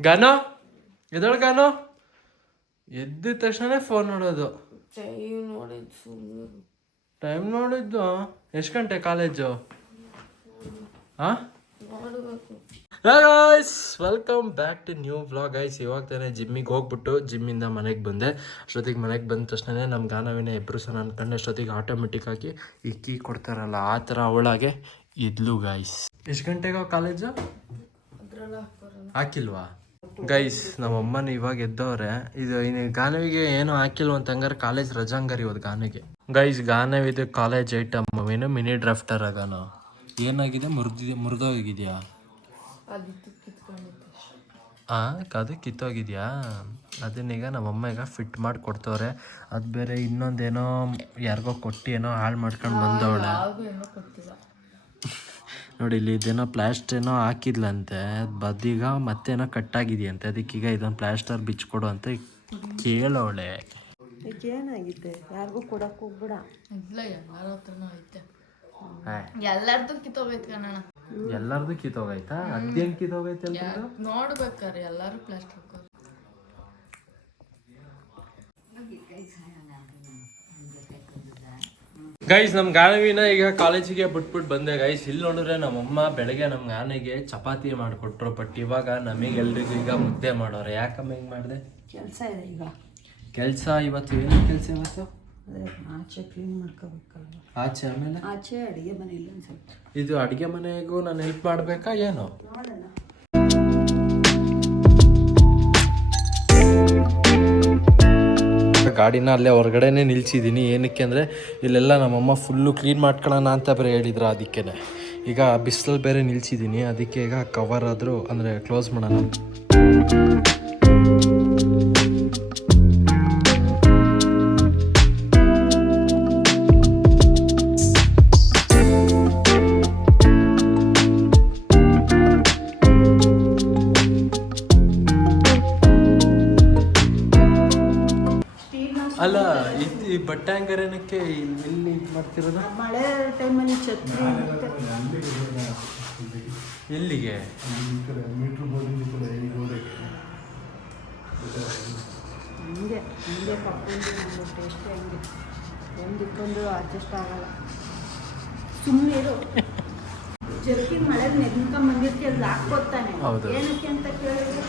ಗಾನೋ ಎದಳ ಗಾನೋ ಎದ್ದ ತಕ್ಷಣ ಫೋನ್ ನೋಡೋದು. ಟೈಮ್ ನೋಡಿದ್ದು ಎಷ್ಟು ಗಂಟೆ ಕಾಲೇಜು ಹಾಂ guys welcome back to new vlog guys ಇವಾಗ ತಾನೆ ಜಿಮ್ಮಿಗೆ ಹೋಗ್ಬಿಟ್ಟು ಜಿಮ್ಮಿಂದ ಮನೆಗೆ ಬಂದೆ. ಅಷ್ಟೊತ್ತಿಗೆ ಮನೆಗೆ ಬಂದ ತಕ್ಷಣ ನಮ್ಮ ಗಾನವಿನ ಇಬ್ಬರು ಸಹ ಅನ್ಕೊಂಡು ಅಷ್ಟೊತ್ತಿಗೆ ಆಟೋಮೆಟಿಕ್ ಆಗಿ ಈ ಕೀ ಕೊಡ್ತಾರಲ್ಲ ಆ ಥರ ಅವಳಾಗೆ ಇದ್ಲು ಗಾಯ್ಸ್ ಎಷ್ಟು ಗಂಟೆಗೆ ಕಾಲೇಜು ಹಾಕಿಲ್ವಾ? ಗೈಸ್ ನಮ್ಮ ಅಮ್ಮನ ಇವಾಗ ಎದ್ದವ್ರೆ ಇದು ಇನ್ನು ಗಾನವಿಗೆ ಏನು ಹಾಕಿಲ್ವ ಅಂತ ಹಂಗಾರೆ ಕಾಲೇಜ್ ರಜಾಂಗಾರಿ ಇವತ್ತು ಗಾನಿಗೆ ಗೈಸ್ ಗಾನವಿದು ಕಾಲೇಜ್ ಐಟಮ್ ಏನು ಮಿನಿ ಡ್ರಾಫ್ಟರ್ ಆಗಾನ? ಏನಾಗಿದೆ? ಮುರಿದಿದೆ ಮುರಿದೋಗಿದ್ಯಾ? ಹಾ ಕದು ಅದು ಕಿತ್ತೋಗಿದ್ಯಾ ಅದನ್ನೀಗ ನಮ್ಮಮ್ಮ ಈಗ ಫಿಟ್ ಮಾಡಿ ಕೊಡ್ತವ್ರೆ ಅದು ಬೇರೆ ಇನ್ನೊಂದೇನೋ ಯಾರಿಗೋ ಕೊಟ್ಟು ಏನೋ ಹಾಳು ಮಾಡ್ಕೊಂಡು ಬಂದವಳೆ. ನೋಡಿ ಇಲ್ಲಿ ಇದೇನೋ ಪ್ಲಾಸ್ಟರ್ ಏನೋ ಹಾಕಿದ್ಲಂತೆ. ಬದೀಗ ಮತ್ತೇನೋ ಕಟ್ಟಾಗಿದೆಯಂತೆ ಈಗ ಇದೊಂದು ಪ್ಲಾಸ್ಟರ್ ಬಿಚ್ಕೊಡು ಅಂತ ಕೇಳೋಳೆ. ಏನಾಗಿದೆ ಯಾರಿಗೂ ಕೊಡಕ್ ಹೋಗ್ಬೇಡ. ಇಲ್ಲ ಎಲ್ಲಾರ ಹತ್ರನೂ ಐತೆ. ಎಲ್ಲಾರ್ದು ಕಿತ್ತೋಗೈತೆ ಕಣಣ್ಣ. ಎಲ್ಲರದು ಕಿತ್ತೋಗೈತಾ? ಅದೇನು ಕಿತ್ತೋಗೈತೆ ಅಂತ ನೋಡ್ಬೇಕಾರೆ ಎಲ್ಲಾರು ಪ್ಲಾಸ್ಟರ್ ಹಾಕೋರು. ಗೈಸ್ ನಮ್ಮ ಗಾನವಿನ ಈಗ ಕಾಲೇಜಿಗೆ ಬಿಟ್ಬಿಟ್ಟು ಬಂದೆ. ಗೈಸ್ ಇಲ್ಲಿ ನೋಡಿದ್ರೆ ನಮ್ಮಮ್ಮ ಬೆಳಗ್ಗೆ ನಮ್ಮ ಗಾನಿಗೆ ಚಪಾತಿ ಮಾಡಿಕೊಟ್ರು ಬಟ್ ಇವಾಗ ನಮಗೆಲ್ರಿಗೂ ಈಗ ಮುದ್ದೆ ಮಾಡೋರು. ಯಾಕಮ್ಮ ಹಿಂಗೆ ಮಾಡಿದೆ? ಕೆಲಸ ಇದೆ ಈಗ. ಕೆಲಸ ಇವತ್ತು ಏನು ಕೆಲಸ ಇವತ್ತು? ಆಚೆ ಕ್ಲೀನ್ ಮಾಡ್ಕೋಬೇಕಲ್ವ. ಆಚೆ ಆಮೇಲೆ? ಆಚೆ ಅಡಿಗೆ ಮನೆ ಇಲ್ಲ ಇದು ಅಡುಗೆ ಮನೆಗೂ ನಾನು ಹೆಲ್ಪ್ ಮಾಡಬೇಕಾ ಏನು? ಗಾಡಿನ ಅಲ್ಲೇ ಹೊರಗಡೆನೆ ನಿಲ್ಸಿದ್ದೀನಿ. ಏನಕ್ಕೆ ಅಂದರೆ ಇಲ್ಲೆಲ್ಲ ನಮ್ಮಮ್ಮ ಫುಲ್ಲು ಕ್ಲೀನ್ ಮಾಡ್ಕೊಳ್ಳೋಣ ಅಂತ ಬೇರೆ ಹೇಳಿದ್ರು ಅದಕ್ಕೆ ಈಗ ಬಿಸಿಲಲ್ಲಿ ಬೇರೆ ನಿಲ್ಸಿದ್ದೀನಿ. ಅದಕ್ಕೆ ಈಗ ಕವರ್ ಆದರೂ ಅಂದರೆ ಕ್ಲೋಸ್ ಮಾಡೋಣ. ಟೈಮಲ್ಲಿ ಕೂಡ ಈ ಎಲ್ಲಿಗೆ? ಹಿಂಗೆ ಹಿಂಗೆ ಕಪ್ಕೊಂಡು ನಮ್ಮ ಟೇಸ್ಟ್ ಹೆಂಗೆ? ಒಂದಿಕ್ಕೊಂದು ಅಡ್ಜಸ್ಟ್ ಆಗಲ್ಲ. ಸುಮ್ಮನೆ ಇರು. ಜರ್ಕಿ ಮಳೆ ನೆನ್ಕೊಂಡ್ ಬಂದಿರ್ತಿ ಅಲ್ಲಿ ಹಾಕ್ಬೋತಾನೆ ಏನಕ್ಕೆ ಅಂತ ಕೇಳಿದ್ರೆ?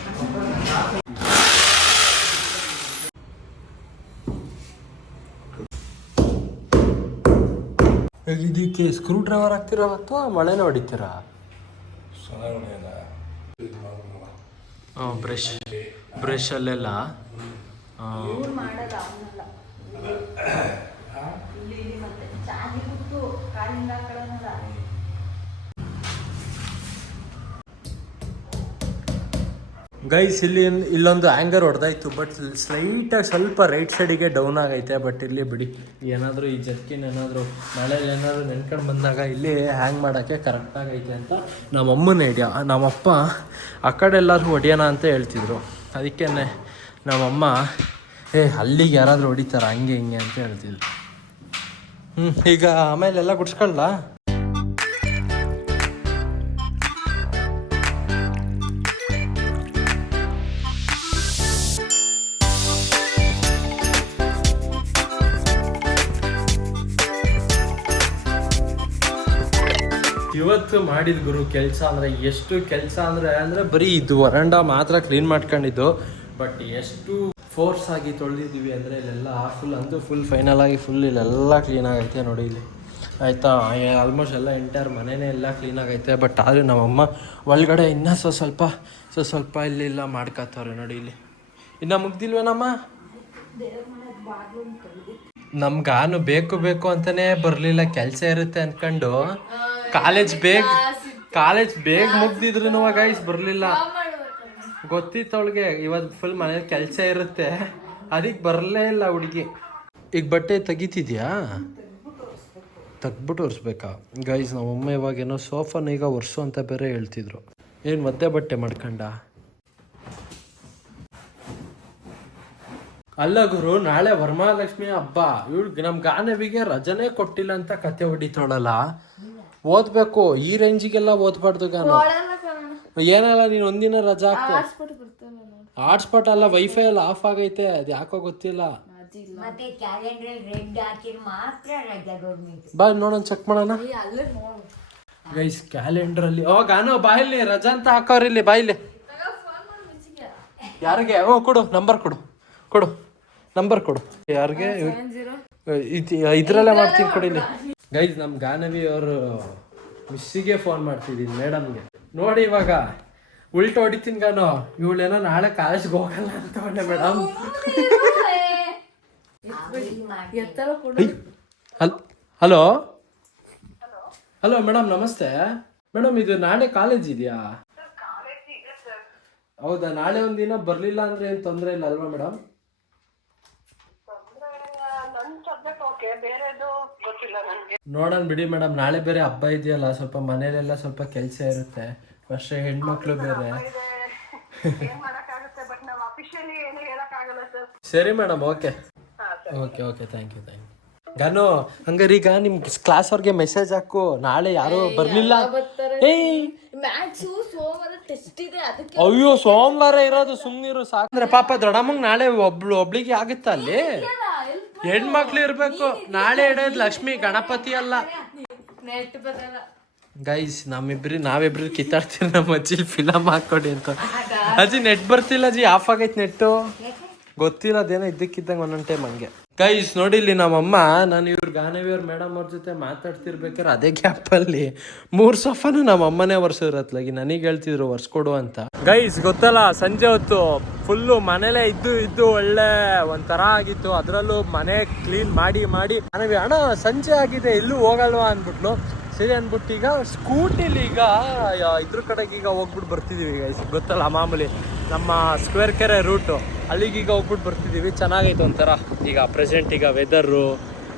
ಇದಕ್ಕೆ ಸ್ಕ್ರೂ ಡ್ರೈವರ್ ಹಾಕ್ತಿರೋ ಅಥವಾ ಮಳೆನೇ ಹೊಡಿತೀರಾ? ಹಾಂ ಬ್ರಷ್ ಬ್ರಷಲ್ಲೆಲ್ಲ ಇವ್ರು ಮಾಡಲ್ಲ ಗೈಸ್ ಇಲ್ಲಿ ಇಲ್ಲೊಂದು ಆ್ಯಂಗರ್ ಹೊಡೆದಾಯ್ತು ಬಟ್ ಸ್ಲೈಟಾಗಿ ಸ್ವಲ್ಪ ರೈಟ್ ಸೈಡಿಗೆ ಡೌನ್ ಆಗೈತೆ ಬಟ್ ಇಲ್ಲಿ ಬಿಡಿ. ಏನಾದರೂ ಈ ಜರ್ಕಿನ್ ಏನಾದರೂ ಮಳೇಲಿ ಏನಾದರೂ ನೆನ್ಕೊಂಡು ಬಂದಾಗ ಇಲ್ಲಿ ಹ್ಯಾಂಗ್ ಮಾಡೋಕ್ಕೆ ಕರೆಕ್ಟಾಗೈತೆ ಅಂತ ನಮ್ಮಮ್ಮನ ಐಡಿಯಾ ನಮ್ಮಪ್ಪ ಆ ಕಡೆ ಎಲ್ಲರೂ ಹೊಡಿಯೋಣ ಅಂತ ಹೇಳ್ತಿದ್ರು. ಅದಕ್ಕೆ ನಮ್ಮಮ್ಮ ಏ, ಅಲ್ಲಿಗೆ ಯಾರಾದರೂ ಹೊಡಿತಾರ? ಹಂಗೆ, ಹಿಂಗೆ ಅಂತ ಹೇಳ್ತಿದ್ರು. ಹ್ಞೂ ಈಗ ಆಮೇಲೆ ಎಲ್ಲ ಗುಡ್ಸ್ಕೊಳ್ಳ ಇವತ್ತು ಮಾಡಿದ ಗುರು ಕೆಲಸ ಅಂದ್ರೆ ಎಷ್ಟು ಕೆಲಸ ಅಂದ್ರೆ ಅಂದ್ರೆ ಬರೀ ಇದು ವರಂಡ ಮಾತ್ರ ಕ್ಲೀನ್ ಮಾಡ್ಕೊಂಡಿದ್ದು. ಬಟ್ ಎಷ್ಟು ಫೋರ್ಸ್ ಆಗಿ ತೊಳೆದಿದ್ದೀವಿ ಅಂದ್ರೆ ಇಲ್ಲೆಲ್ಲ ಫುಲ್ ಅಂದು ಫುಲ್ ಫೈನಲ್ ಆಗಿ ಫುಲ್ ಇಲ್ಲೆಲ್ಲ ಕ್ಲೀನ್ ಆಗೈತೆ ನೋಡಿ ಇಲ್ಲಿ. ಆಯಿತಾ? ಆಲ್ಮೋಸ್ಟ್ ಎಲ್ಲ ಎಂಟೈರ್ ಮನೆಯೇ ಎಲ್ಲ ಕ್ಲೀನ್ ಆಗೈತೆ. ಬಟ್ ಆದರೆ ನಮ್ಮಮ್ಮ ಒಳಗಡೆ ಇನ್ನೂ ಸ್ವಲ್ಪ ಸ್ವಲ್ಪ ಸೊ ಸ್ವಲ್ಪ ಇಲ್ಲಿ ಇಲ್ಲ ನೋಡಿ ಇಲ್ಲಿ. ಇನ್ನು ಮುಗ್ದಿಲ್ವೇನಮ್ಮ? ನಮ್ಗಾನು ಬೇಕು ಬೇಕು ಅಂತಲೇ ಬರಲಿಲ್ಲ. ಕೆಲಸ ಇರುತ್ತೆ ಅನ್ಕೊಂಡು. ಕಾಲೇಜ್ ಬೇಗ ಕಾಲೇಜ್ ಬೇಗ ಮುಗ್ದಿದ್ರು ಗೈಸ್ ಬರ್ಲಿಲ್ಲ. ಗೊತ್ತಿತ್ತು ಅವಳಿಗೆ ಇವತ್ತು ಫುಲ್ ಮನೇಲಿ ಕೆಲಸ ಇರುತ್ತೆ. ಅದಕ್ಕೆ ಬರಲೇ ಇಲ್ಲ ಹುಡುಗಿ. ಈಗ ಬಟ್ಟೆ ತೆಗಿತಿದ್ಯಾ? ತೆಗ್ಬಿಟ್ಟು ಒರೆಸ್ಬೇಕಾ? ಗೈಸ್ ನಮ್ಮಮ್ಮ ಇವಾಗ ಏನೋ ಸೋಫಾನ ಈಗ ಒರೆಸು ಅಂತ ಬೇರೆ ಹೇಳ್ತಿದ್ರು. ಏನು ಮತ್ತೆ ಬಟ್ಟೆ ಮಾಡ್ಕೊಂಡ? ಅಲ್ಲ ಗುರು ನಾಳೆ ವರಮಹಾಲಕ್ಷ್ಮಿ ಹಬ್ಬ. ಇವಳು ನಮ್ಮ ಗಾನವಿಗೆ ರಜನೆ ಕೊಟ್ಟಿಲ್ಲ ಅಂತ ಕತೆ ಹೊಡಿತಾಳಲ್ಲ. ಓದ್ಬೇಕು ಈ ರೇಂಜಿಗೆಲ್ಲ ಓದ್ಬಾರ್ದು ಗಾನ. ಏನಲ್ಲ ನೀನು ಒಂದಿನ ರಜಾ ಹಾಕು. ಹಾಟ್ಸ್ಪಾಟ್ ಅಲ್ಲ ವೈಫೈ ಎಲ್ಲ ಆಫ್ ಆಗೈತೆ ಅದು ಯಾಕೋ ಗೊತ್ತಿಲ್ಲ. ಅಜ್ಜಿ ಮತ್ತೆ ಕ್ಯಾಲೆಂಡರ್ ರೆಡ್ ಹಾಕಿದ್ರೆ ಮಾತ್ರ ರಜಾ ಗೌರ್ಮೆಂಟ್. ಬಾ ನೋಡೋಣ ಚೆಕ್ ಮಾಡೋಣ. ಗೈಸ್ ಕ್ಯಾಲೆಂಡರ್ ಅಲ್ಲಿ ಓ ಗಾನೋ ಬಾಯಿಲಿ ರಜಾ ಅಂತ ಹಾಕೋರಿ ಇಲ್ಲಿ ಬಾಯಿಲಿ ಯಾರಿಗೆ? ಓ ಕೊಡು ನಂಬರ್ ಕೊಡು. ಕೊಡು ನಂಬರ್ ಕೊಡು. ಯಾರಿಗೆ? ಇದ್ರಲ್ಲೇ ಮಾಡ್ತೀನಿ ಕೊಡಿ ಇಲ್ಲಿ. ಗೈಸ್ ನಮ್ ಗಾನವಿ ಅವರು ಮಿಸ್ಸಿಗೆ ಫೋನ್ ಮಾಡ್ತಿದ್ದೀನಿ ಮೇಡಮ್ಗೆ ನೋಡಿ ಇವಾಗ ಉಲ್ಟ ಹೊಡಿತೀನಿ ಗಾನೋ. ಇವಳೇನೋ ನಾಳೆ ಕಾಲೇಜ್ಗೆ ಹೋಗಲ್ಲ ಅಂತ ಮೇಡಮ್ ಕೊಡು ಹಲ್ ಹಲೋ? ಹಲೋ ಮೇಡಮ್ ನಮಸ್ತೆ. ಮೇಡಮ್ ಇದು ನಾಳೆ ಕಾಲೇಜ್ ಇದೆಯಾ? ಹೌದಾ ನಾಳೆ ಒಂದಿನ ಬರಲಿಲ್ಲ ಅಂದ್ರೆ ಏನು ತೊಂದರೆ ಇಲ್ಲ ಅಲ್ವಾ ಮೇಡಮ್ ನೋಡೋಣ ಬಿಡಿ ಮೇಡಮ್ ನಾಳೆ ಬೇರೆ ಹಬ್ಬ ಇದೆಯಲ್ಲ ಸ್ವಲ್ಪ ಮನೇಲೆಲ್ಲ ಸ್ವಲ್ಪ ಕೆಲಸ ಇರುತ್ತೆ. ಫಸ್ಟ್ ಹೆಣ್ಮಕ್ಳು ಬೇರೆ. ಸರಿ. Madam okay. Okay okay thank you thank you ಗನು ಹಂಗಾರೆ ಈಗ ನಿಮ್ ಕ್ಲಾಸ್ ಅವ್ರಿಗೆ ಮೆಸೇಜ್ ಹಾಕು. ನಾಳೆ ಯಾರು ಬರ್ಲಿಲ್ಲ. ಏಯ್! ಮ್ಯಾಥ್ಸು ಸೋಮವಾರ ಟೆಸ್ಟ್ ಇದೆ ಅದಕ್ಕೆ ಅಯ್ಯೋ ಸೋಮವಾರ ಇರೋದು ಸುಮ್ನಿರು ಸಾಕಂದ್ರೆ ಪಾಪ ದೊಡ್ಡಮ್ಮಂಗ್ ನಾಳೆ ಒಬ್ಳು ಒಬ್ಳಿಗೆ ಆಗುತ್ತ ಅಲ್ಲಿ? ಹೆಣ್ಮಕ್ಳು ಇರ್ಬೇಕು. ನಾಳೆ ಇಡೋದು ಲಕ್ಷ್ಮಿ ಗಣಪತಿ ಅಲ್ಲ. ಗೈಸ್ ನಮ್ಮಿಬ್ರಿ ನಾವಿಬ್ರಿ ಕಿತ್ತಾಡ್ತೀವಿ ನಮ್ಮ ಅಜ್ಜಿ ಫಿಲಮ್ ಹಾಕೊಡಿ ಅಂತ. ಅಜ್ಜಿ ನೆಟ್ ಬರ್ತಿಲ್ಲ ಅಜ್ಜಿ ಆಫ್ ಆಗೈತೆ ನೆಟ್ಟು. ಗೊತ್ತಿಲ್ಲ ಅದೇನೋ ಇದ್ದಕ್ಕಿದ್ದಂಗೆ ಒಂದೊಂದು ಟೈಮ್ ಹಂಗೆ. ಗೈಸ್ ನೋಡಿ ಇಲ್ಲಿ ನಮ್ಮಮ್ಮ, ನಾನು ಇವ್ರ ಗಾನವಿಯವ್ರ ಮೇಡಮ್ ಅವ್ರ ಜೊತೆ ಮಾತಾಡ್ತಿರ್ಬೇಕಾದ್ರೆ ಅದೇ ಗ್ಯಾಪಲ್ಲಿ ಮೂರು ಸೊಫಾನು ನಮ್ಮ ಅಮ್ಮನೇ ಒರ್ಸಿದ್ರು ಅತ್ಲಾಗಿ. ನನಗೆ ಹೇಳ್ತಿದ್ರು, ಒರ್ಸ್ಕೊಡು ಅಂತ. ಗೈಸ್ ಗೊತ್ತಲ್ಲ, ಸಂಜೆ ಹೊತ್ತು ಫುಲ್ಲು ಮನೇಲೆ ಇದ್ದು ಇದ್ದು ಒಳ್ಳೆ ಒಂಥರ ಆಗಿತ್ತು. ಅದರಲ್ಲೂ ಮನೆ ಕ್ಲೀನ್ ಮಾಡಿ ಮಾಡಿ. ನನಗೆ ಅಣ್ಣ, ಸಂಜೆ ಆಗಿದೆ ಎಲ್ಲೂ ಹೋಗಲ್ವಾ? ಅಂದ್ಬಿಟ್ಲು. ಸರಿ ಅಂದ್ಬಿಟ್ಟು ಈಗ ಸ್ಕೂಟಿಲಿ ಈಗ ಇದ್ರ ಕಡೆಗೆ ಈಗ ಹೋಗ್ಬಿಟ್ಟು ಬರ್ತಿದೀವಿ ಗೈಸ್ ಗೊತ್ತಲ್ಲ, ಮಾಮೂಲಿ. ನಮ್ಮ ಸ್ಕ್ವೇರ್ ಕೆರೆ ರೂಟು. ಅಲ್ಲಿಗೆ ಈಗ ಹೋಗ್ಬಿಟ್ಟು ಬರ್ತಿದ್ದೀವಿ. ಚೆನ್ನಾಗೈತೆ ಒಂಥರ. ಈಗ ಪ್ರೆಸೆಂಟ್ ಈಗ ವೆದರು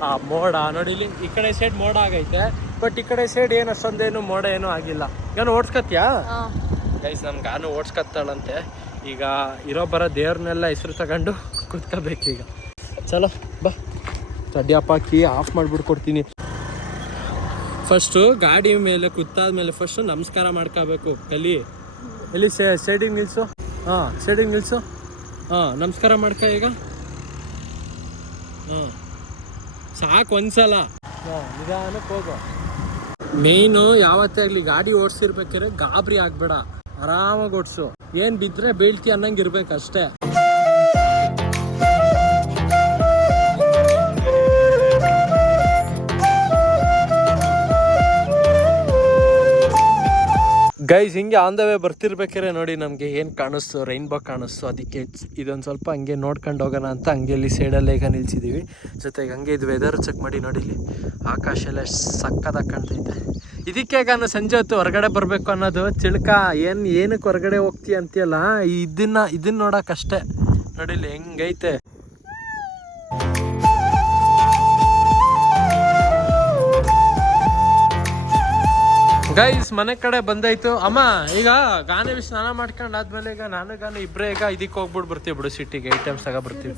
ಆ ಮೋಡ. ನೋಡಿ ಇಲ್ಲಿ ಈ ಕಡೆ ಸೈಡ್ ಮೋಡ ಆಗೈತೆ. ಬಟ್ ಈ ಕಡೆ ಸೈಡ್ ಏನು ಅಷ್ಟೊಂದೇನು ಮೋಡ ಏನೂ ಆಗಿಲ್ಲ. ಏನು ಓಡಿಸ್ಕತ್ಯಾ? ಗೈಸ್ ನಮ್ಗೆ ಗಾನು ಓಡ್ಸ್ಕತ್ತಾಳಂತೆ. ಈಗ ಇರೋ ಬರೋ ದೇವ್ರನ್ನೆಲ್ಲ ಹೆಸರು ತಗೊಂಡು ಈಗ. ಚಲೋ ಬಾ. ತಡ್ಯಪ್ಪ ಕೀ ಆಫ್ ಮಾಡ್ಬಿಟ್ಟು ಕೊಡ್ತೀನಿ. ಫಸ್ಟು ಗಾಡಿ ಮೇಲೆ ಕೂತಾದ್ಮೇಲೆ ಫಸ್ಟು ನಮಸ್ಕಾರ ಮಾಡ್ಕೋಬೇಕು. ಕಲಿ. ಎಲ್ಲಿ ಸೈಡಿಗೆ ನಿಲ್ಸು? ಹಾಂ ಸೈಡಿಗೆ ನಿಲ್ಸು. ಹಾಂ ನಮಸ್ಕಾರ ಮಾಡ್ಕ ಈಗ. ಹಾಂ ಸಾಕು ಒಂದ್ಸಲ. ಹಾಂ ನಿಧಾನಕ್ಕೆ ಹೋಗು. ಮೇಯ್ನು ಯಾವತ್ತೇ ಆಗಲಿ ಗಾಡಿ ಓಡಿಸಿರ್ಬೇಕಾದ್ರೆ ಗಾಬರಿ ಆಗಬೇಡ. ಆರಾಮಾಗಿ ಓಡಿಸು. ಏನು ಬಿದ್ದರೆ ಬೀಳ್ತಿ ಅನ್ನಂಗೆ ಇರ್ಬೇಕು ಅಷ್ಟೇ ಗೈಸ್ ಹಿಂಗೆ ಆನ್ ದ ವೇ ಬರ್ತಿರ್ಬೇಕಾರೆ ನೋಡಿ ನಮಗೆ ಏನು ಕಾಣಿಸ್ತು ರೈನ್ಬೋ ಕಾಣಿಸ್ತು. ಅದಕ್ಕೆ ಇದೊಂದು ಸ್ವಲ್ಪ ಹಂಗೆ ನೋಡ್ಕೊಂಡು ಹೋಗೋಣ ಅಂತ ಹಂಗೆ ಇಲ್ಲಿ ಸೈಡಲ್ಲಿ ಈಗ ನಿಲ್ಸಿದ್ದೀವಿ ಜೊತೆಗೆ ಹಂಗೆ ಇದು ವೆದರ್ ಚೆಕ್ ಮಾಡಿ ನೋಡಿ ಇಲ್ಲಿ ಆಕಾಶ ಎಲ್ಲ ಸಕ್ಕದಾಗ ಕಾಣ್ತೈತೆ. ಇದಕ್ಕೆ ನಾನು ಸಂಜೆ ಹೊತ್ತು ಹೊರಗಡೆ ಬರಬೇಕು ಅನ್ನೋದು. ಚಿಳ್ಕ, ಏನು, ಏನಕ್ಕೆ ಹೊರಗಡೆ ಹೋಗ್ತೀಯ ಅಂತೀಯಲ್ಲ? ಇದನ್ನು, ಇದನ್ನ ನೋಡೋಕ್ಕಷ್ಟೇ ನೋಡಿ ಹೆಂಗೈತೆ. ಗೈಸ್ ಮನೆ ಕಡೆ ಬಂದಾಯ್ತು. ಅಮ್ಮ ಈಗ ಗಾನವಿ ಸ್ನಾನ ಮಾಡ್ಕೊಂಡು ಆದ್ಮೇಲೆ ಈಗ ನಾನು ಗಾನ ಇಬ್ಬರೇ ಈಗ ಇದಕ್ಕೆ ಹೋಗ್ಬಿಟ್ಟು ಬರ್ತೀವಿ ಬಿಡು ಸಿಟಿಗೆ ಐಟಮ್ಸ್ ಆಗ ಬರ್ತೀವಿ.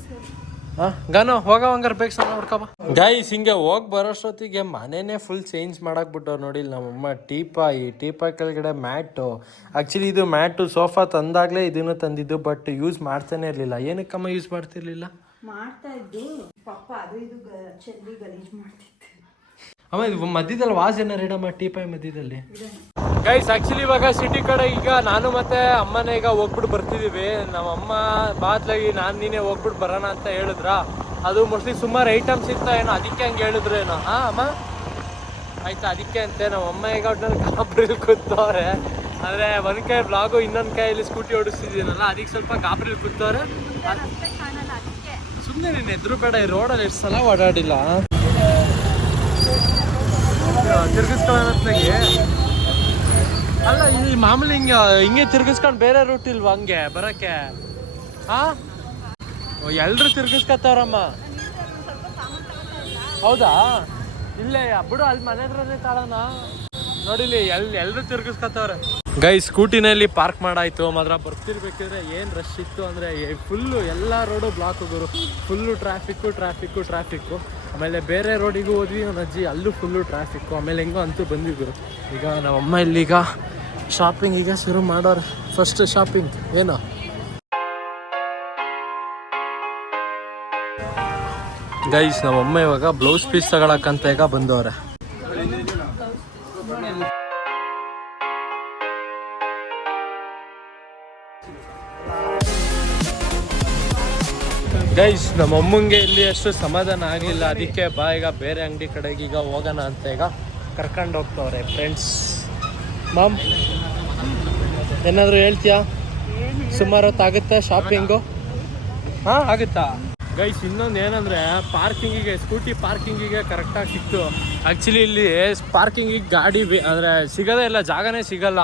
ಹಾ ಗಾನು ಹೋಗೋ ಹಂಗಾರ ಬೇಕು ಸ್ನಾನ ಹೊಡ್ಕಬ ಗೈಸ್ ಹಿಂಗೆ ಹೋಗಿ ಬರೋಷ್ಟೊತ್ತಿಗೆ ಮನೆನೇ ಫುಲ್ ಚೇಂಜ್ ಮಾಡಾಕ್ಬಿಟ್ಟು ನೋಡಿ ನಮ್ಮಮ್ಮ ಟೀಪಾ ಈ ಟೀಪಾ ಕೆಳಗಡೆ ಮ್ಯಾಟು. ಆ್ಯಕ್ಚುಲಿ ಇದು ಮ್ಯಾಟು ಸೋಫಾ ತಂದಾಗಲೇ ಇದನ್ನು ತಂದಿದ್ದು ಬಟ್ ಯೂಸ್ ಮಾಡ್ತಾನೆ ಇರಲಿಲ್ಲ. ಏನಕ್ಕಮ್ಮ ಯೂಸ್ ಮಾಡ್ತಿರ್ಲಿಲ್ಲ? ಮಾಡ್ತಾ ಇದ್ದು. ಪಪ್ಪ ಅದು ಇದು ಚೆಲ್ಲಿ ಗಲೀಜ್ ಮಾಡ್ತಿತ್ತು ಅಮ್ಮ ಇದು ಮಧ್ಯದಲ್ಲಿ ವಾಸ್ ಏನಾರು ಇಡಮ್ಮ ಪೈ ಮಧ್ಯದಲ್ಲಿ? ಗೈಸ್ ಆಕ್ಚುಲಿ ಇವಾಗ ಸಿಟಿ ಕಡೆ ಈಗ ನಾನು ಮತ್ತೆ ಅಮ್ಮನೇ ಈಗ ಹೋಗ್ಬಿಟ್ಟು ಬರ್ತಿದೀವಿ. ನಮ್ಮ ಅಮ್ಮ ಬಾತ್ಲಾಗಿ ನಾನು ನೀನೇ ಹೋಗ್ಬಿಟ್ಟು ಬರೋಣ ಅಂತ ಹೇಳಿದ್ರ? ಅದು ಮೋಸ್ಟ್ಲಿ ಸುಮಾರು ಐಟಮ್ಸ್ ಇತ್ತ ಏನೋ ಅದಕ್ಕೆ ಹಂಗೆ ಹೇಳಿದ್ರು ಏನೋ. ಹಾ ಅಮ್ಮ? ಆಯ್ತಾ ಅದಕ್ಕೆ ಅಂತೆ. ನಮ್ಮ ಅಮ್ಮ ಈಗ ಗಾಬರಿ ಗಾಬರಿಲಿ ಕೂತವ್ರೆ. ಅಂದ್ರೆ ಒಂದ್ ಕೈ ಬ್ಲಾಗು ಇನ್ನೊಂದ್ ಕೈಯಲ್ಲಿ ಸ್ಕೂಟಿ ಓಡಿಸ್ತಿದ್ದೀನಲ್ಲ ಅದಕ್ಕೆ ಸ್ವಲ್ಪ ಗಾಬರಿ ಕೂತವ್ರೆ. ಸುಮ್ಮನೆ ನೀನು ಎದುರು ಬೇಡ ಈ ರೋಡಲ್ಲಿ ಎಷ್ಟು ಸಲ ಓಡಾಡಿಲ್ಲ? ತಿರ್ಗಿಸ್ಕೊಳ್ಳೋತ್ಲಾಗಿ ಅಲ್ಲ ಇಲ್ಲಿ ಮಾಮೂಲಿ ಹಿಂಗೆ ಹಿಂಗೆ ತಿರ್ಗಿಸ್ಕೊಂಡು ಬೇರೆ ರೂಟ್ ಇಲ್ವಾ ಹಂಗೆ, ಬರಕ್ಕೆ? ಹಾ ಎಲ್ರು ತಿರ್ಗಿಸ್ಕತ್ತವ್ರಮ್ಮ. ಹೌದಾ? ಇಲ್ಲೇ ಬಿಡು, ಅಲ್ಲಿ ಮನೆ ಹತ್ರನೇ ತಾಳೋಣ. ನೋಡಿಲಿ ಎಲ್, ಎಲ್ರು ತಿರ್ಗಿಸ್ಕತ್ತವ್ರೆ. ಗೈ ಸ್ಕೂಟಿನಲ್ಲಿ ಪಾರ್ಕ್ ಮಾಡಾಯ್ತು. ಮಾತ್ರ ಬರ್ತಿರ್ಬೇಕಿದ್ರೆ ಏನು ರಶ್ ಇತ್ತು ಅಂದರೆ ಫುಲ್ಲು ಎಲ್ಲ ರೋಡು ಬ್ಲಾಕ್ ಗುರು. ಫುಲ್ಲು ಟ್ರಾಫಿಕ್ಕು ಟ್ರಾಫಿಕ್ಕು ಟ್ರಾಫಿಕ್ಕು ಆಮೇಲೆ ಬೇರೆ ರೋಡಿಗೂ ಹೋದ್ವಿ, ನನ್ನ ಅಜ್ಜಿ ಅಲ್ಲೂ ಫುಲ್ಲು ಟ್ರಾಫಿಕ್ಕು ಆಮೇಲೆ ಹೆಂಗೋ ಅಂತೂ ಬಂದಿದ್ರು ಈಗ ನಮ್ಮಮ್ಮ ಇಲ್ಲಿಗ ಶಾಪಿಂಗ್ ಈಗ ಶುರು ಮಾಡೋರು. ಫಸ್ಟ್ ಶಾಪಿಂಗ್ ಏನು? ಗೈಸ್ ನಮ್ಮಮ್ಮ ಇವಾಗ ಬ್ಲೌಸ್ ಪೀಸ್ ತಗೊಳಕ್ಕಂತ ಈಗ ಬಂದವ್ರೆ. ಗೈಸ್ ನಮ್ಮ ಅಮ್ಮಂಗೆ ಇಲ್ಲಿ ಅಷ್ಟು ಸಮಾಧಾನ ಆಗಲಿಲ್ಲ. ಅದಕ್ಕೆ ಬಾ, ಈಗ ಬೇರೆ ಅಂಗಡಿ ಕಡೆಗೆ ಈಗ ಹೋಗೋಣ ಅಂತ ಈಗ ಕರ್ಕೊಂಡು ಹೋಗ್ತವ್ರೆ ಫ್ರೆಂಡ್ಸ್ ಮಾಮ್ ಏನಾದರೂ ಹೇಳ್ತೀಯಾ? ಸುಮಾರು ಹೊತ್ತಾಗುತ್ತೆ ಶಾಪಿಂಗು ಹಾಂ, ಆಗುತ್ತಾ? ಗೈಸ್ ಇನ್ನೊಂದು ಏನಂದರೆ ಪಾರ್ಕಿಂಗಿಗೆ ಸ್ಕೂಟಿ ಪಾರ್ಕಿಂಗಿಗೆ ಕರೆಕ್ಟಾಗಿ ಸಿಕ್ತು. ಆ್ಯಕ್ಚುಲಿ ಇಲ್ಲಿ ಪಾರ್ಕಿಂಗಿಗೆ ಗಾಡಿ ಅಂದರೆ ಸಿಗೋದೇ ಇಲ್ಲ, ಜಾಗನೇ ಸಿಗಲ್ಲ.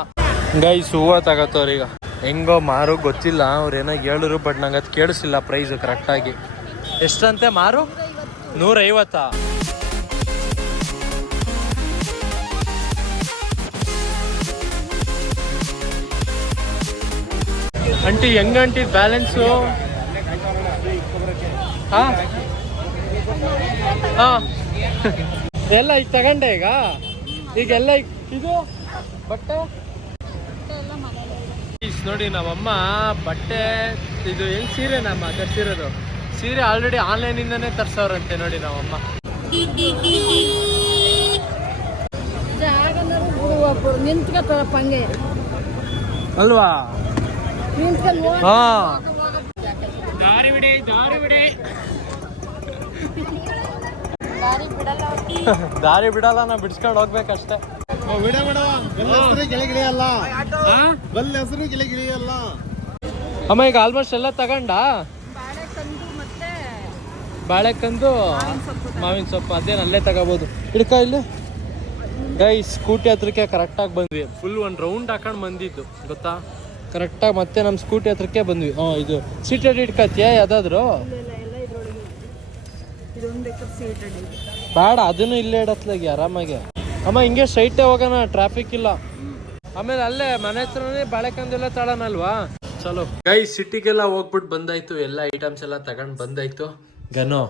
ಗೈಸ್ ಹೂವು ತಗೋತವ್ರೀಗ ಹೆಂಗೋ ಮಾರು ಗೊತ್ತಿಲ್ಲ, ಅವ್ರು ಏನೋ ಹೇಳಿದ್ರು ಬಟ್ ನಂಗೆ ಅದು ಕೇಳಿಸಿಲ್ಲ ಪ್ರೈಸು ಕರೆಕ್ಟಾಗಿ ಎಷ್ಟಂತೆ ಮಾರು? ನೂರೈವತ್ತಾ? ಅಂಟಿ, ಹೆಂಗ ಅಂಟಿ ಬ್ಯಾಲೆನ್ಸು ಹಾ? ಹಾ. ಎಲ್ಲ ಈಗ ತಗೊಂಡೆ ಈಗ. ಈಗೆಲ್ಲ ಈಗ ಇದು ಬಟ್ಟೆ? ನೋಡಿ ನಮ್ಮಮ್ಮ ಬಟ್ಟೆ ಇದು ಹೆಂಗ್ ಸೀರೆ ನಮ್ಮ ತರ್ಸಿರೋದು ಸೀರೆ ಆಲ್ರೆಡಿ ಆನ್ಲೈನಿಂದನೇ ತರ್ಸವ್ರಂತೆ ನೋಡಿ ನಮ್ಮಮ್ಮ. ನಿಂತ್ಕೊತಾರಪ್ಪ ಹಂಗೆ. ಅಲ್ವಾ? ಹಾ. ದಾರಿ ಬಿಡಿ ದಾರಿ ಬಿಡಿ. ದಾರಿ ಬಿಡಲ್ಲ ನಾ ಬಿಡ್ಸ್ಕೊಂಡು ಹೋಗ್ಬೇಕಷ್ಟೇ. ಬಿಡ ಬಿಡವ ಬಲ್ಲ ಹೆಸರು ಗಿಳಿಗಿಳಿಯಲ್ಲ. ಬಲ್ಲ ಹೆಸರು ಗಿಳಿಗಿಳಿಯಲ್ಲ. ಅಮ್ಮ ಈಗ ಆಲ್ಮೋಸ್ಟ್ ಎಲ್ಲ ತಗೊಂಡ? ಬಾಳೆಕಂದು ಮಾವಿನ ಸೊಪ್ಪು ಅದೇನು ಅಲ್ಲೇ ತಗೋಬೋದು. ಹಿಡ್ಕ ಇಲ್ಲಿ. ಗೈ ಸ್ಕೂಟಿ ಹತ್ರಕ್ಕೆ ಕರೆಕ್ಟಾಗಿ ಬಂದ್ವಿ. ಫುಲ್ ಒಂದು ರೌಂಡ್ ಹಾಕೊಂಡು ಬಂದಿದ್ದು ಗೊತ್ತಾ? ಕರೆಕ್ಟಾಗಿ ಮತ್ತೆ ನಮ್ಮ ಸ್ಕೂಟಿ ಹತ್ರಕ್ಕೆ ಬಂದ್ವಿ. ಹ್ಞೂ ಇದು ಸೀಟೆಡ್ ಇಟ್ಕತ್ತೀಯ ಯಾವ್ದಾದ್ರು? ಬೇಡ ಅದನ್ನು ಇಲ್ಲೇ ಇಡತ್ಲಾಗಿ ಆರಾಮಾಗಿ. ಅಮ್ಮ ಹಿಂಗೆ ಸ್ಟ್ರೈಟೇ ಹೋಗೋಣ ಟ್ರಾಫಿಕ್ ಇಲ್ಲ. ಆಮೇಲೆ ಅಲ್ಲೇ ಮನೆ ಹತ್ರನೇ ಬಾಳೆಕಂದೆಲ್ಲ ತಳನಲ್ವಾ? ಚಲೋ. ಗೈ ಸಿಟಿಗೆಲ್ಲ ಹೋಗ್ಬಿಟ್ಟು ಬಂದಾಯ್ತು ಎಲ್ಲ ಐಟಮ್ಸ್ ಎಲ್ಲ ತಗೊಂಡು ಬಂದಾಯ್ತು. ಗನೋ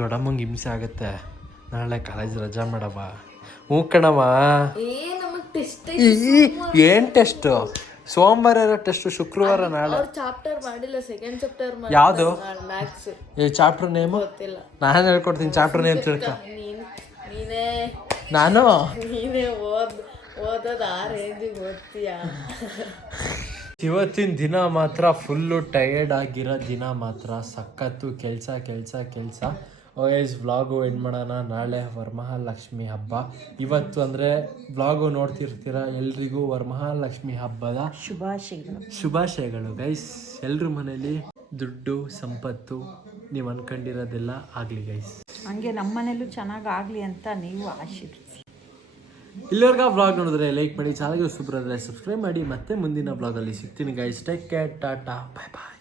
ದೊಡ್ಡಮ್ಮಂಗೆ ಹಿಂಸೆ ಆಗುತ್ತೆ. ನಾಳೆ ಕಾಲೇಜ್ ರಜಾ ಮಾಡವ ಹ್ಞೂ ಕಣವ ಏ ಟೆಸ್ಟು ಟೆಸ್ಟ್ ಏನ್ ಟೆಸ್ಟ್ ಸೋಮವಾರ ಇರೋ ಟೆಸ್ಟ್ ಶುಕ್ರವಾರ ನಾಳೆ. ಅವ್ರ ಚಾಪ್ಟರ್ ಮಾಡಿಲ್ಲ ಸೆಕೆಂಡ್ ಚಾಪ್ಟರ್ ಯಾವ್ದು? ಮ್ಯಾಥ್ಸ್ ಈ ಚಾಪ್ಟರ್ ನೇಮ್ ಗೊತ್ತಿಲ್ಲ. ನಾನು ಹೇಳ್ಕೊಡ್ತೀನಿ ಚಾಪ್ಟರ್ ನೇಮ್ ತಿಳ್ಕ ನೀನ್. ನೀನೇ? ನಾನು ಓದ್ ಓದೋದು ಆ ರೇಂಜಿಗೆ ಓದ್ತೀಯಾ? ಇವತ್ತಿನ ದಿನ ಮಾತ್ರ ಫುಲ್ಲು ಟಯರ್ಡ್ ಆಗಿರೋ ದಿನ ಮಾತ್ರ. ಸಖತ್ತು ಕೆಲಸ ಕೆಲಸ ಕೆಲಸ. ಎಸ್ ವ್ಲಾಗು ಎಂಡ್ ಮಾಡೋಣ. ನಾಳೆ ವರಮಹಾಲಕ್ಷ್ಮಿ ಹಬ್ಬ. ಇವತ್ತು ಅಂದರೆ ವ್ಲಾಗು ನೋಡ್ತಿರ್ತೀರ? ಎಲ್ರಿಗೂ ವರಮಹಾಲಕ್ಷ್ಮಿ ಹಬ್ಬದ ಶುಭಾಶಯಗಳು. ಶುಭಾಶಯಗಳು ಗೈಸ್ ಎಲ್ಲರ ಮನೇಲಿ ದುಡ್ಡು ಸಂಪತ್ತು ನೀವು ಅನ್ಕೊಂಡಿರೋದೆಲ್ಲ ಆಗಲಿ ಗೈಸ್ ಹಂಗೆ ನಮ್ಮ ಮನೇಲೂ ಚೆನ್ನಾಗಿ ಆಗಲಿ ಅಂತ ನೀವು ಆಶೀರ್ವಿಸಿ. ಇಲ್ಲಿವರೆಗೆ ವ್ಲಾಗ್ ನೋಡಿದ್ರೆ ಲೈಕ್ ಮಾಡಿ ಚಾನಲ್ಗೆ ಸೂಪರ್ ಸಬ್ಸ್ಕ್ರೈಬ್ ಮಾಡಿ ಮತ್ತೆ ಮುಂದಿನ ವ್ಲಾಗಲ್ಲಿ ಸಿಗ್ತೀನಿ guys take care tata bye bye